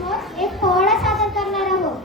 समोर एक पोवाडा सादर करणार आहोत.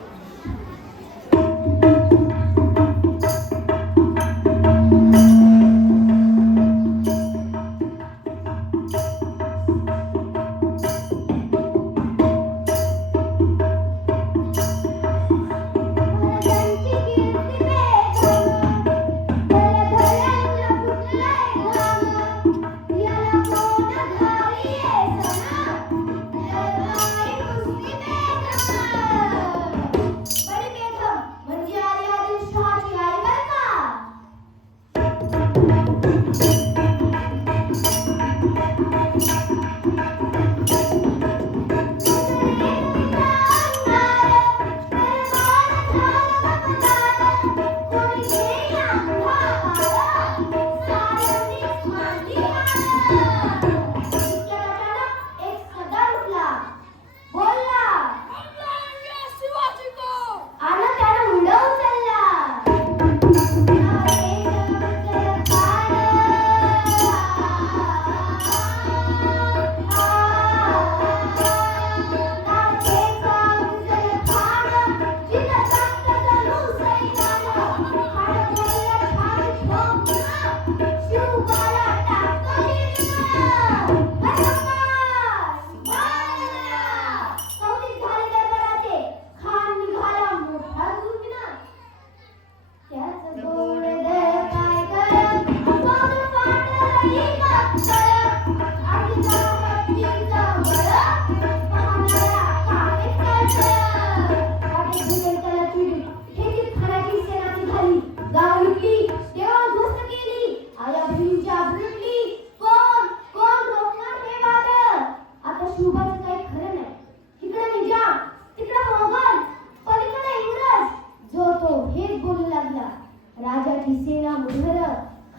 राजाची सेना मुधर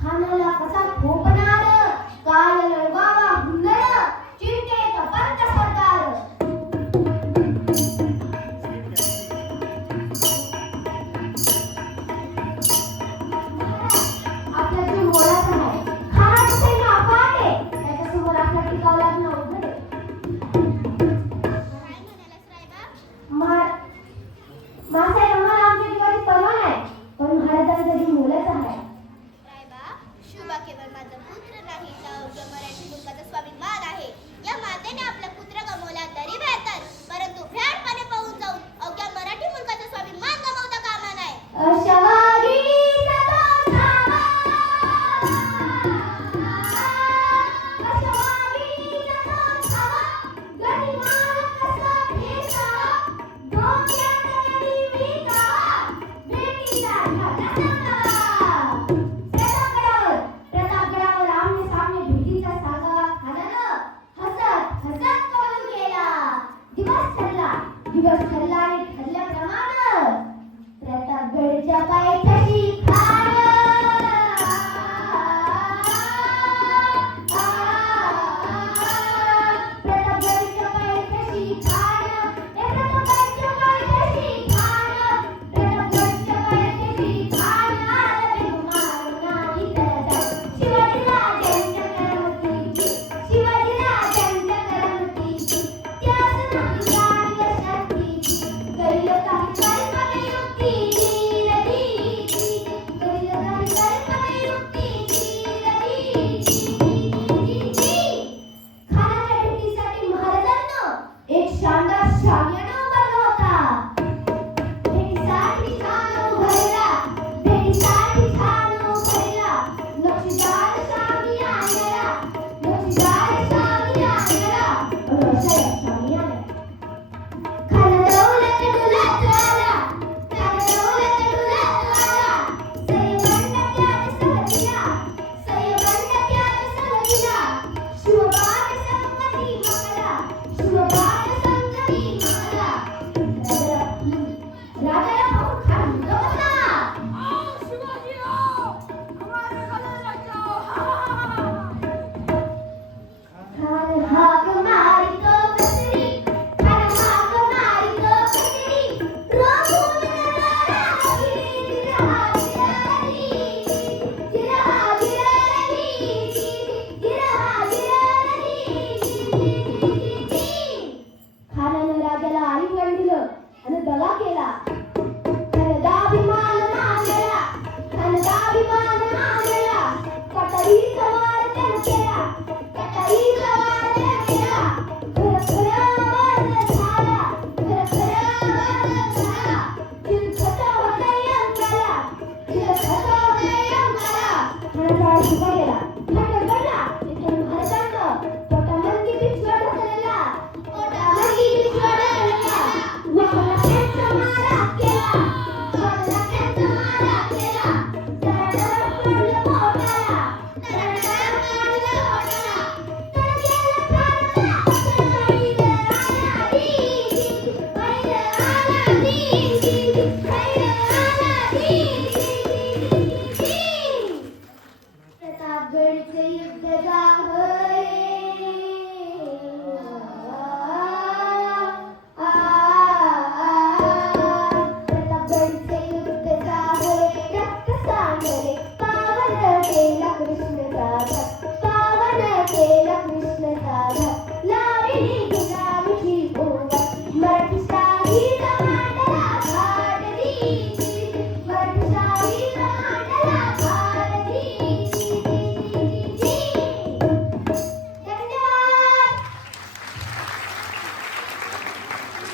खानाला कसा ठोपणार काल लढवावा हुंदर चिंतेत पंत सरदार. आपला जीव मोलाचा आहे. खानाची सेना अफाट आहे. त्याच्यासमोर आपला टिकाव लागणं अवघड आहे. काय म्हणालास रायबा? मासाहेब आम्हाला आमच्या जीवाची पर्वा नाही, पण महाराजांचा जीव मोलाचा आहे. रायबा, शुभा केवळ माझा पुत्र नाही, तर अवघ्या मराठी लोकांचा स्वाभिमान आहे. या मातेने आपला पुत्र गमावला तरी बेहतर, परंतु भ्याडपणे पाहून जाऊन अवघ्या मराठी मुलकाचा स्वाभिमान गमावता कामा नये. अशवागी सतो धावा, अशवागी सतो धावा, गनिमान कसा भेटावा, डोक्यात गडी विटावा, भेटीला झाला नसावा. प्रतापगडावर काळ सुका गेला फाटक पडला इथून भारतांत पोटामध्ये विश्वास ढकलला पोटामध्ये विश्वास ढकलला वाघाचा मारा केला वाघाचा मारा केला दरदर पडलं पोटाला दरदर पडलं पोटाला तडकेला खाला बैल आला दी बैल आला दी बैल आला दी प्रतापगडचे युद्ध झाले